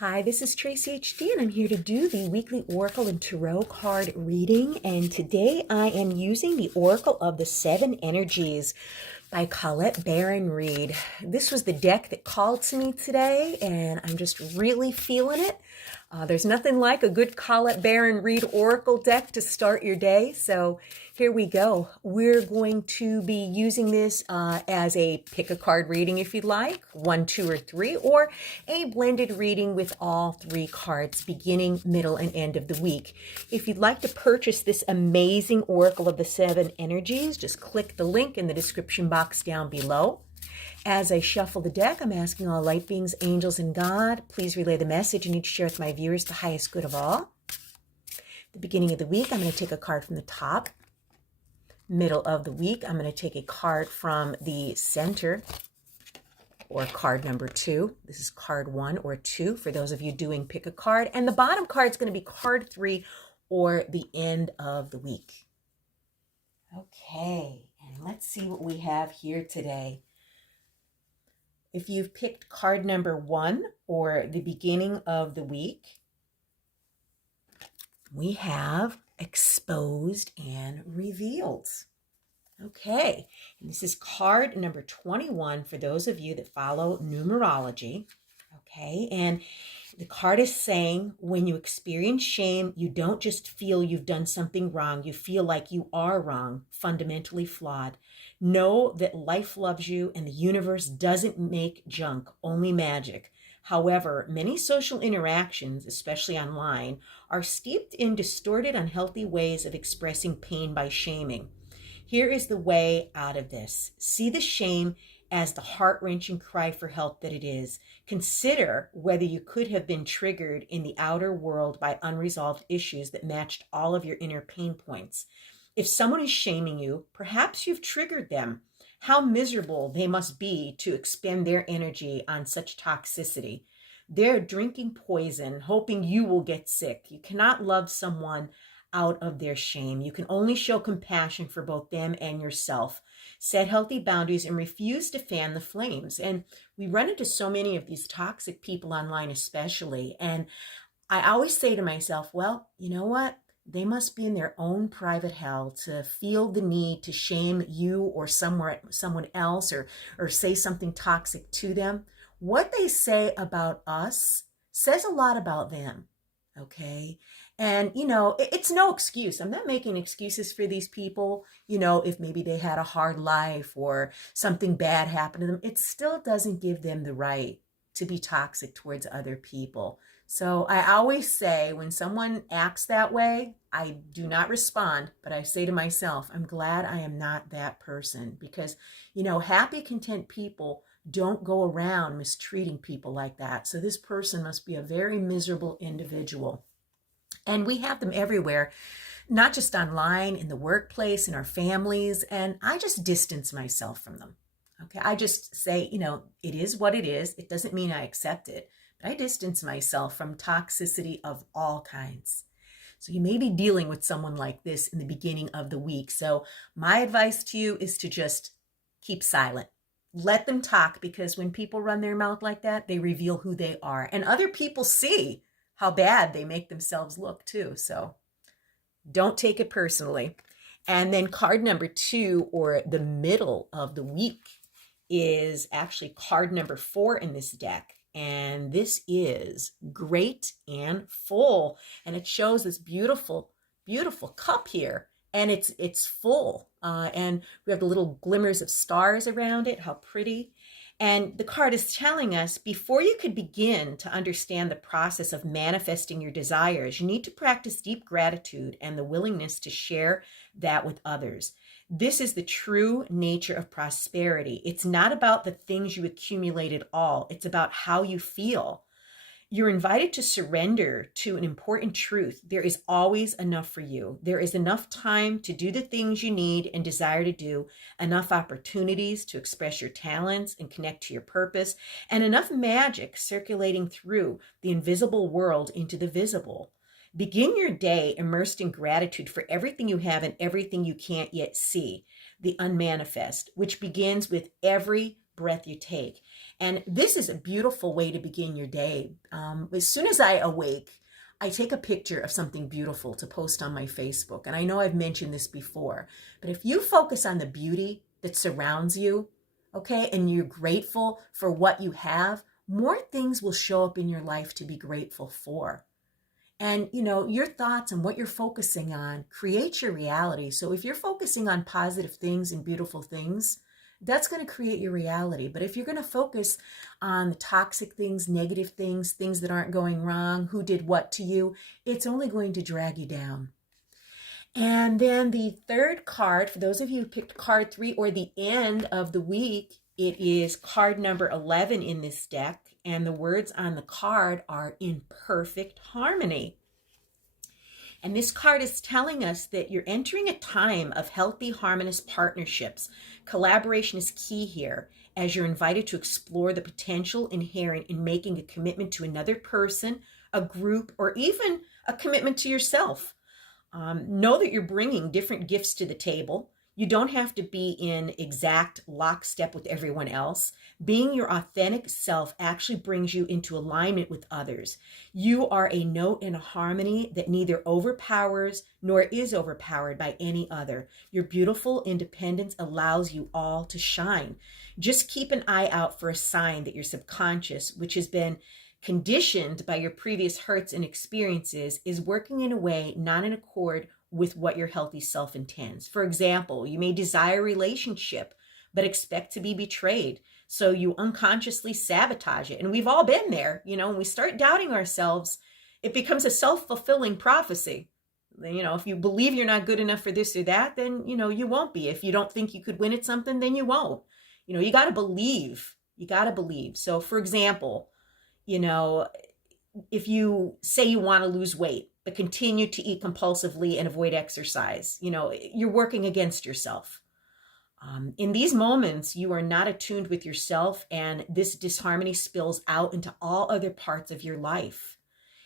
Hi, this is Tracy HD, and I'm here to do the weekly Oracle and Tarot card reading. And today I am using the Oracle of the Seven Energies by Colette Baron Reid. This was the deck that called to me today, and I'm just really feeling it. There's nothing like a good Colette Baron Reid Oracle deck to start your day. So here we go. We're going to be using this as a pick a card reading if you'd like, 1, 2, or 3, or a blended reading with all 3 cards, beginning, middle, and end of the week. If you'd like to purchase this amazing Oracle of the Seven Energies, just click the link in the description box down below. As I shuffle the deck, I'm asking all light beings, angels, and God, please relay the message I need to share with my viewers the highest good of all. The beginning of the week, I'm going to take a card from the top. Middle of the week, I'm going to take a card from the center, or card number 2. This is card 1 or 2 for those of you doing pick a card. And the bottom card is going to be card 3 or the end of the week. Okay, and let's see what we have here today. If you've picked card number 1 or the beginning of the week, we have exposed and revealed. Okay, and this is card number 21 for those of you that follow numerology. Okay, and the card is saying when you experience shame, you don't just feel you've done something wrong. You feel like you are wrong, fundamentally flawed. Know that life loves you and the universe doesn't make junk, only magic. However, many social interactions, especially online, are steeped in distorted, unhealthy ways of expressing pain by shaming. Here is the way out of this. See the shame as the heart-wrenching cry for help that it is. Consider whether you could have been triggered in the outer world by unresolved issues that matched all of your inner pain points. If someone is shaming you, perhaps you've triggered them. How miserable they must be to expend their energy on such toxicity. They're drinking poison, hoping you will get sick. You cannot love someone out of their shame. You can only show compassion for both them and yourself. Set healthy boundaries and refuse to fan the flames. And we run into so many of these toxic people online especially. And I always say to myself, well, you know what? They must be in their own private hell to feel the need to shame you or someone else or say something toxic to them. What they say about us says a lot about them. Okay. And, it's no excuse. I'm not making excuses for these people. If maybe they had a hard life or something bad happened to them, it still doesn't give them the right to be toxic towards other people. So I always say when someone acts that way, I do not respond, but I say to myself, I'm glad I am not that person because, happy, content people don't go around mistreating people like that. So this person must be a very miserable individual. And we have them everywhere, not just online, in the workplace, in our families. And I just distance myself from them. Okay. I just say, it is what it is. It doesn't mean I accept it, but I distance myself from toxicity of all kinds. So you may be dealing with someone like this in the beginning of the week. So my advice to you is to just keep silent. Let them talk, because when people run their mouth like that, they reveal who they are. And other people see how bad they make themselves look too. So don't take it personally. And then card number 2, or the middle of the week, is actually card number 4 in this deck. And this is Great and Full. And it shows this beautiful, beautiful cup here. And it's full. And we have the little glimmers of stars around it. How pretty. And the card is telling us, before you could begin to understand the process of manifesting your desires, you need to practice deep gratitude and the willingness to share that with others. This is the true nature of prosperity. It's not about the things you accumulate at all. It's about how you feel. You're invited to surrender to an important truth. There is always enough for you. There is enough time to do the things you need and desire to do, enough opportunities to express your talents and connect to your purpose, and enough magic circulating through the invisible world into the visible. Begin your day immersed in gratitude for everything you have and everything you can't yet see, the unmanifest, which begins with every breath you take. And this is a beautiful way to begin your day. As soon as I awake, I take a picture of something beautiful to post on my Facebook. And I know I've mentioned this before, but if you focus on the beauty that surrounds you, okay, and you're grateful for what you have, more things will show up in your life to be grateful for. And, your thoughts and what you're focusing on create your reality. So if you're focusing on positive things and beautiful things, that's going to create your reality. But if you're going to focus on the toxic things, negative things, things that aren't going wrong, who did what to you, it's only going to drag you down. And then the third card, for those of you who picked card 3 or the end of the week, it is card number 11 in this deck. And the words on the card are in perfect harmony. And this card is telling us that you're entering a time of healthy, harmonious partnerships. Collaboration is key here, as you're invited to explore the potential inherent in making a commitment to another person, a group, or even a commitment to yourself. Know that you're bringing different gifts to the table. You don't have to be in exact lockstep with everyone else. Being your authentic self actually brings you into alignment with others. You are a note and a harmony that neither overpowers nor is overpowered by any other. Your beautiful independence allows you all to shine. Just keep an eye out for a sign that your subconscious, which has been conditioned by your previous hurts and experiences, is working in a way not in accord with what your healthy self intends. For example, you may desire a relationship, but expect to be betrayed. So you unconsciously sabotage it. And we've all been there. When we start doubting ourselves, it becomes a self-fulfilling prophecy. If you believe you're not good enough for this or that, then, you won't be. If you don't think you could win at something, then you won't. You got to believe. You got to believe. So for example, if you say you want to lose weight, but continue to eat compulsively and avoid exercise, you're working against yourself. In these moments, you are not attuned with yourself, and this disharmony spills out into all other parts of your life.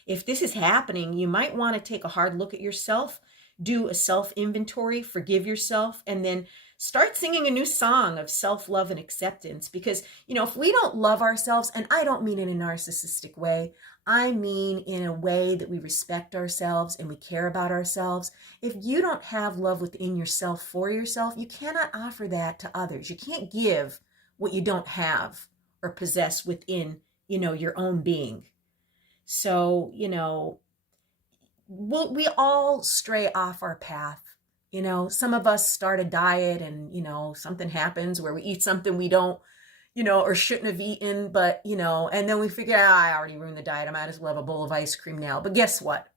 If this is happening, you might want to take a hard look at yourself, do a self-inventory, forgive yourself, and then start singing a new song of self-love and acceptance. Because, if we don't love ourselves, and I don't mean in a narcissistic way, I mean in a way that we respect ourselves and we care about ourselves. If you don't have love within yourself for yourself, you cannot offer that to others. You can't give what you don't have or possess within, your own being. So, we all stray off our path. Some of us start a diet and, something happens where we eat something we don't, or shouldn't have eaten, but, and then we figure out, I already ruined the diet. I might as well have a bowl of ice cream now. But guess what?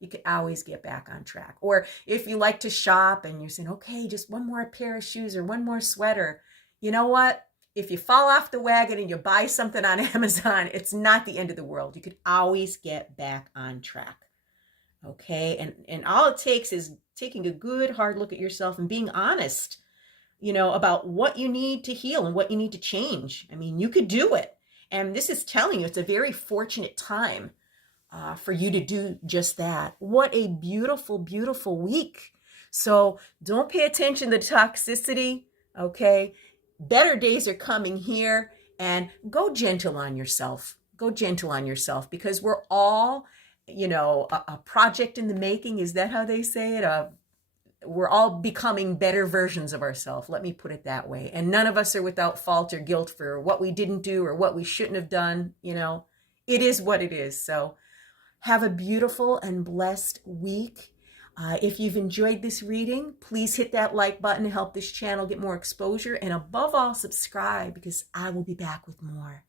You can always get back on track. Or if you like to shop and you're saying, okay, just one more pair of shoes or one more sweater, you know what? If you fall off the wagon and you buy something on Amazon, it's not the end of the world. You could always get back on track. Okay. And all it takes is taking a good hard look at yourself and being honest, about what you need to heal and what you need to change. I mean, you could do it. And this is telling you it's a very fortunate time for you to do just that. What a beautiful, beautiful week. So don't pay attention to the toxicity. Okay. Better days are coming here, and go gentle on yourself. Go gentle on yourself, because we're all, a project in the making. Is that how they say it? We're all becoming better versions of ourselves. Let me put it that way. And none of us are without fault or guilt for what we didn't do or what we shouldn't have done. It is what it is. So have a beautiful and blessed week. If you've enjoyed this reading, please hit that like button to help this channel get more exposure. And above all, subscribe, because I will be back with more.